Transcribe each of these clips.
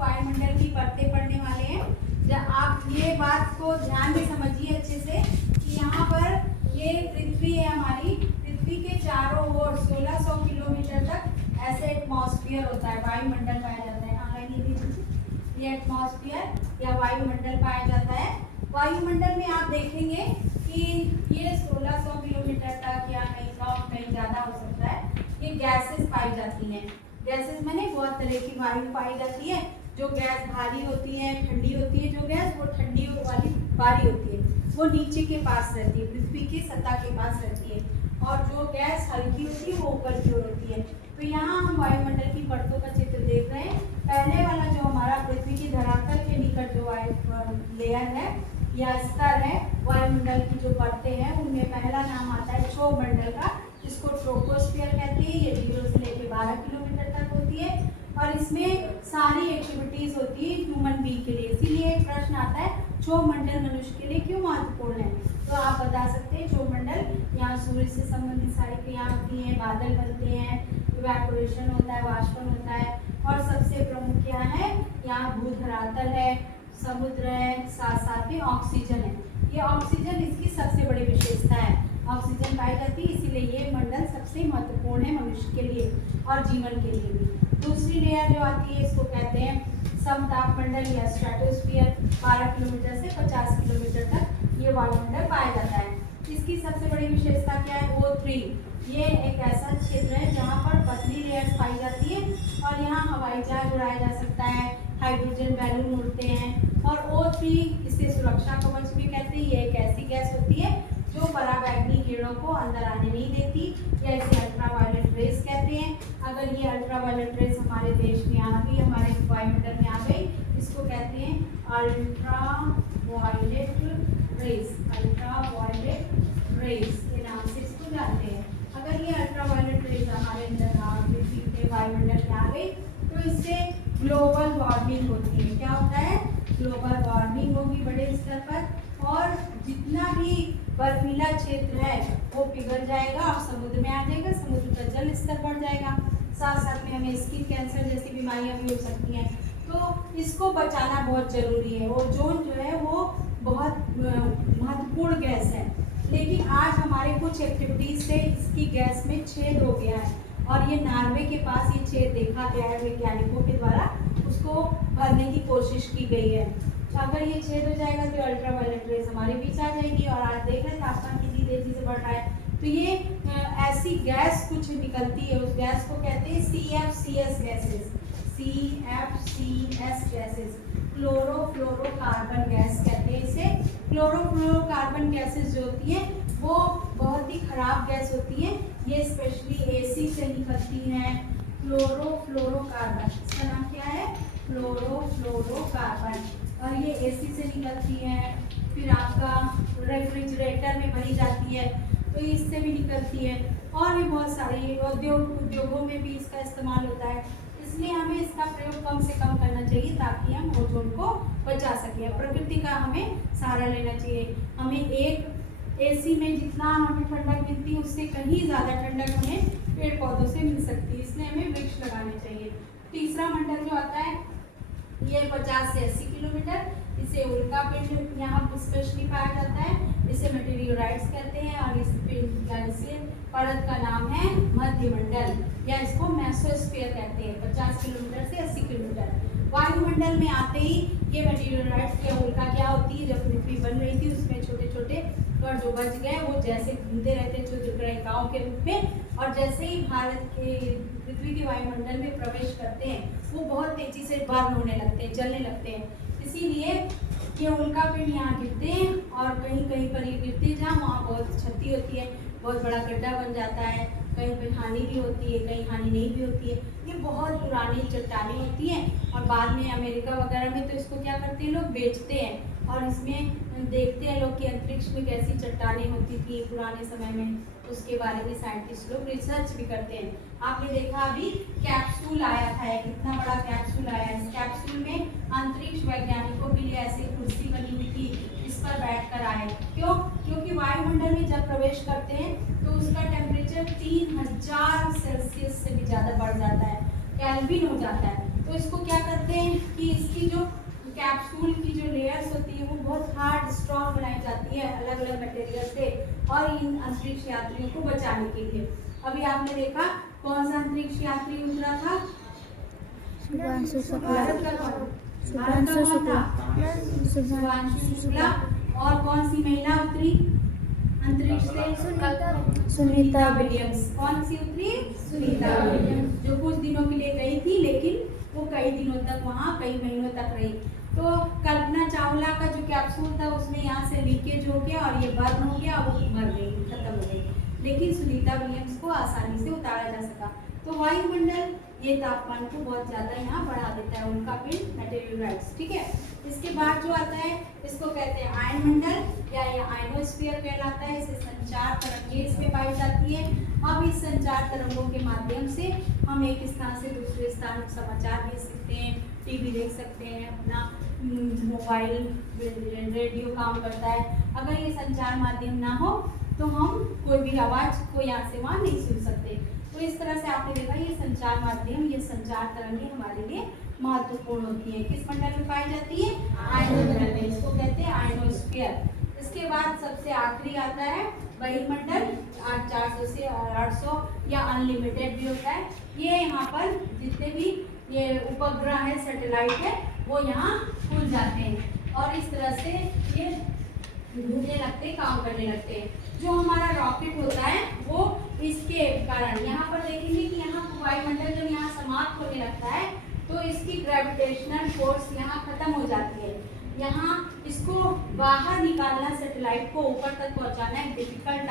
वायुमंडल की परतें पढ़ने वाले हैं। जब आप ये बात को ध्यान में समझिए अच्छे से कि यहाँ पर ये पृथ्वी है हमारी, पृथ्वी के चारों ओर 1600 किलोमीटर तक ऐसे एटमॉस्फेयर होता है, वायुमंडल पाया जाता है। कहाँ गई ये एटमॉस्फेयर या वायुमंडल पाया जाता है। वायुमंडल में आप देखेंगे कि ये 1600 किलोमीटर तक या कहीं कम कहीं ज़्यादा हो सकता है, ये गैसेस पाई जाती हैं। गैसेस माने बहुत तरह की वायु पाई जाती है। जो गैस भारी होती है, ठंडी होती है, जो गैस वो ठंडी वाली भारी होती है, वो नीचे के पास रहती है, पृथ्वी की सतह के पास रहती है, और जो गैस हल्की होती है वो ऊपर की ओर होती है। तो यहाँ हम वायुमंडल की परतों का चित्र देख रहे हैं। पहले वाला जो हमारा पृथ्वी की धरातल के निकट जो लेयर है या स्तर है वायुमंडल की जो परतें हैं, उनमें पहला नाम आता है क्षोभमंडल का, जिसको ट्रोपोस्फियर कहते हैं। ये 0 से लेकर 12 किलोमीटर तक होती है और इसमें सारी एक्टिविटीज होती है ह्यूमन बीइंग के लिए। इसीलिए एक प्रश्न आता है क्षोभमंडल मनुष्य के लिए क्यों महत्वपूर्ण है। तो आप बता सकते हैं क्षोभमंडल, यहाँ सूर्य से संबंधित सारी क्रियाएं होती हैं, बादल बनते हैं, इवैपोरेशन होता है, वाष्पन होता है, और सबसे प्रमुख क्या है, यहाँ भूधरातल है, समुद्र है, साथ साथ में ऑक्सीजन है। ये ऑक्सीजन इसकी सबसे बड़ी विशेषता है, ऑक्सीजन पाई जाती है, इसीलिए ये मंडल सबसे महत्वपूर्ण है मनुष्य के लिए और जीवन के लिए भी। दूसरी लेयर जो आती है इसको कहते हैं समताप मंडल या स्ट्रेटोस्फीयर। 12 किलोमीटर से 50 किलोमीटर तक ये वायुमंडल पाया जाता है। इसकी सबसे बड़ी विशेषता क्या है, O3। ये एक ऐसा क्षेत्र है जहाँ पर पतली लेयर्स पाई जाती है और यहाँ हवाई जहाज उड़ाया जा सकता है, हाइड्रोजन बैलून उड़ते हैं। और O3 इसे सुरक्षा कवच भी कहते हैं। ये एक ऐसी गैस होती है जो पराबैंगनी किरणों को अंदर आने नहीं देती, या इसे अल्ट्रावायलेट रेस कहते हैं। अगर ये अल्ट्रावायलेट रेस हमारे देश में आ गई, हमारे वायुमंडल में आ गई, इसको कहते हैं अल्ट्रावायलेट रेस। अल्ट्रावायलेट रेस के नाम से इसको जानते हैं। अगर ये अल्ट्रावायलेट रेस हमारे अंदर पृथ्वी के वायुमंडल में आ गई तो इससे ग्लोबल वार्मिंग होती है। क्या होता है, ग्लोबल वार्मिंग होगी बड़े स्तर पर, और जितना भी बर्फीला क्षेत्र है वो पिघल जाएगा और समुद्र में आ जाएगा, समुद्र का जल स्तर बढ़ जाएगा। साथ साथ में हमें स्किन कैंसर जैसी बीमारियां भी हो सकती हैं। तो इसको बचाना बहुत जरूरी है। ओजोन जो है वो बहुत महत्वपूर्ण गैस है, लेकिन आज हमारे कुछ एक्टिविटीज से इसकी गैस में छेद हो गया है और ये नॉर्वे के पास ये छेद देखा गया है वैज्ञानिकों के द्वारा, उसको भरने की कोशिश की गई है। तो अगर ये छेद हो जाएगा तो अल्ट्रावायलेट रेस हमारे बीच आ जाएगी। और आज देख रहे हैं तापमान कितनी तेजी से बढ़ रहा है, तो ये ऐसी गैस कुछ निकलती है, उस गैस को कहते हैं CFCS gases. CFCS gases, chlorofluorocarbon gas कहते हैं इसे। क्लोरोफ्लोरोकार्बन गैसेस जो होती हैं वो बहुत ही खराब गैस होती हैं। ये स्पेशली AC से निकलती हैं। क्लोरोफ्लोरोकार्बन, इसका नाम क्या है, क्लोरोफ्लोरोकार्बन, और ये AC से निकलती है। फिर आपका रेफ्रिजरेटर में भरी जाती है तो इससे भी निकलती है, और भी बहुत सारी उद्योगों में भी इसका इस्तेमाल होता है। इसलिए हमें इसका प्रयोग कम से कम करना चाहिए ताकि हम ओजोन को बचा सकें। प्रकृति का हमें सहारा लेना चाहिए। हमें एक AC में जितना हमें ठंडक मिलती है उससे कहीं ज़्यादा ठंडक हमें पेड़ पौधों से मिल सकती है, इसलिए हमें वृक्ष लगाने चाहिए। तीसरा मंडल जो आता है ये 50 से 80 किलोमीटर, इसे उल्का पिंड यहाँ स्पेशली पाया जाता है, इसे मेटेरियोराइट्स कहते हैं, और इस पिंड या इसे परत का नाम है मध्यमंडल, या इसको मेसोस्फीयर कहते हैं। 50 किलोमीटर से 80 किलोमीटर। वायुमंडल में आते ही ये मेटेरियोराइट्स या उल्का क्या होती है, जब पृथ्वी बन रही थी उसमें छोटे छोटे कण जो बच गए वो जैसे घूमते रहते चंद्रग्रहिकाओं के रूप में, और जैसे ही भारत के पृथ्वी के वायुमंडल में प्रवेश करते हैं वो बहुत तेजी से बर्न होने लगते हैं, जलने लगते हैं। इसीलिए ये उल्का पिंड यहाँ गिरते हैं, और कहीं कहीं पर ये गिरते जहाँ वहाँ बहुत क्षति होती है, बहुत बड़ा गड्ढा बन जाता है, कहीं पर हानि भी होती है, कहीं हानि नहीं भी होती है। ये बहुत पुरानी चट्टानें होती हैं, और बाद में अमेरिका वगैरह में तो इसको क्या करते हैं, लोग बेचते हैं, और इसमें देखते हैं लोग कि अंतरिक्ष में कैसी चट्टानें होती थी पुराने समय में, उसके बारे में साइंटिस्ट लोग रिसर्च भी करते हैं। आपने देखा अभी कैप्सूल आया था, कितना बड़ा कैप्सूल आया है। इस कैप्सूल में अंतरिक्ष वैज्ञानिकों के लिए ऐसी कुर्सी बनी हुई थी, इस पर बैठकर आए। क्यों? क्योंकि वायुमंडल में जब प्रवेश करते हैं तो उसका टेम्परेचर 3000 सेल्सियस से भी ज़्यादा बढ़ जाता है, केल्विन हो जाता है। तो इसको क्या करते हैं कि इसकी जो कैप्सूल की जो लेयर्स होती है वो बहुत हार्ड स्ट्रॉन्ग बनाई जाती है अलग अलग मटेरियल से और इन अंतरिक्ष यात्रियों को बचाने के लिए। अभी आपने देखा कौन सा अंतरिक्ष यात्री उतरा था? शुभांशु शुक्ला। भारत का कौन? शुभांशु शुक्ला। और कौन सी महिला उतरी अंतरिक्ष से? सुनीता विलियम्स। कौन सी उतरी? सुनीता विलियम्स, जो कुछ दिनों के लिए गई थी लेकिन वो कई दिनों तक वहाँ कई महीनों तक रही। तो कल्पना चावला का जो कैप्सूल था उसमें यहाँ से लीकेज हो गया और ये बर्न हो गया, वो मर गई, खत्म हो गई। लेकिन सुनीता विलियम्स को आसानी से उतारा जा सका। तो वायुमंडल ये तापमान को बहुत ज़्यादा यहाँ बढ़ा देता है, उनका भी मेटेरियलाइट्स। ठीक है, इसके बाद जो आता है इसको कहते हैं आयन मंडल या ये आयनोस्फीयर कहलाता है। इसे संचार तरंगें इसमें पाई जाती है। अब इस संचार तरंगों के माध्यम से हम एक स्थान से दूसरे स्थान समाचार भेज सकते हैं, टीवी देख सकते हैं, अपना मोबाइल रेडियो काम करता है। अगर ये संचार माध्यम ना हो तो हम कोई भी आवाज़ को यहाँ से वहाँ नहीं सुन सकते। तो इस तरह से आपने देखा ये संचार माध्यम, ये संचार तरंगें हमारे लिए महत्वपूर्ण होती है। किस मंडल में पाई जाती है? आयन मंडल में, इसको कहते हैं आयनोस्फीयर। इसके बाद सबसे आखिरी आता है बहिर्मंडल, 400 से 800 या अनलिमिटेड भी होता है। ये यहाँ पर जितने भी ये उपग्रह है, सैटेलाइट है, वो यहाँ खुल जाते हैं और इस तरह से ये घूमने लगते, काम करने लगते हैं। जो हमारा रॉकेट होता है वो इसके कारण, यहाँ पर देखेंगे कि यहाँ वायुमंडल जब यहाँ समाप्त होने लगता है तो इसकी ग्रेविटेशनल फोर्स यहाँ खत्म हो जाती है। यहाँ इसको बाहर निकालना, सैटेलाइट को ऊपर तक पहुँचाना एक डिफिकल्ट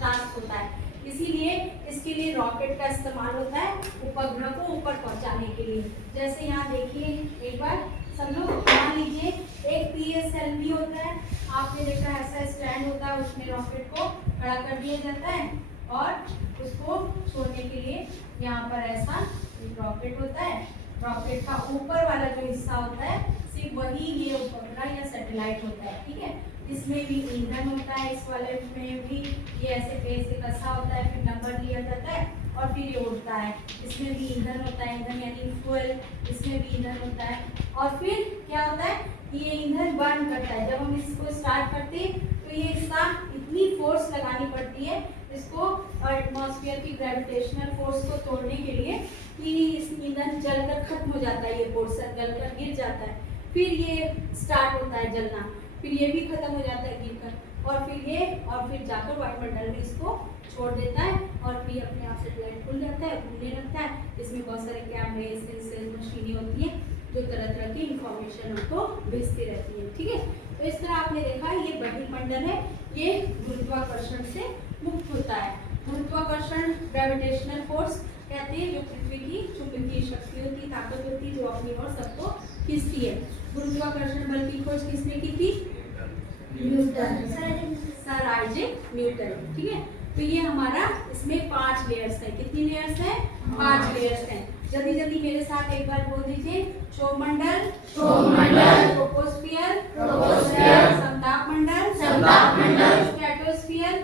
टास्क होता है। इसीलिए इसके लिए रॉकेट का इस्तेमाल होता है उपग्रह को ऊपर पहुँचाने के लिए। जैसे यहाँ देखिए, एक बार सब लोग मान लीजिए एक PSLV होता है, आपने देखा ऐसा स्टैंड होता है, उसमें रॉकेट को खड़ा कर दिया जाता है और उसको छोड़ने के लिए यहाँ पर ऐसा एक रॉकेट होता है। रॉकेट का ऊपर वाला जो हिस्सा होता है सिर्फ वही ये उपग्रह या सैटेलाइट होता है। ठीक है, इसमें भी ईंधन होता है, इस वाले में भी ये ऐसे पेड़ से कसा होता है, फिर नंबर लिया जाता है और फिर ये उड़ता है। इसमें भी ईंधन होता है, ईंधन यानी फ्यूल, इसमें भी ईंधन होता है। और फिर क्या होता है, ये ईंधन बर्न करता है। जब हम इसको स्टार्ट करते हैं तो ये इसका इतनी फोर्स लगानी पड़ती है इसको एटमॉस्फेयर की ग्रेविटेशनल फोर्स को तोड़ने के लिए कि इस ईंधन जलकर खत्म हो जाता है, ये पोर्शन जलकर गिर जाता है। फिर ये स्टार्ट होता है जलना, फिर ये भी खत्म हो जाता है गिरकर और फिर जाकर वायुमंडल में इसको छोड़ देता है और फिर अपने आप सैटेलाइट खुल जाता है, घूमने लगता है। इसमें बहुत सारे कैमरे, सेंसर, मशीनें होती हैं जो तरह तरह की इंफॉर्मेशन हमको भेजती रहती है। ठीक है, तो इस तरह आपने देखा ये बहिर्मंडल है, ये गुरुत्वाकर्षण से मुक्त होता है। गुरुत्वाकर्षण ग्रेविटेशनल फोर्स कहते हैं, जो पृथ्वी की चुंबकीय शक्ति होती, ताकत होती है जो अपनी ओर सबको खींचती है। गुरुत्वाकर्षण बल की खोज किसने की थी? Newton, sir Isaac Newton. ठीक है, तो ये हमारा इसमें 5 लेयर्स है। कितनी लेयर्स है? 5 लेयर्स हैं। जल्दी जल्दी मेरे साथ एक बार बोल दीजिए। क्षोभमंडल, ट्रोपोस्फियर, समताप मंडल, स्ट्रेटोस्फियर,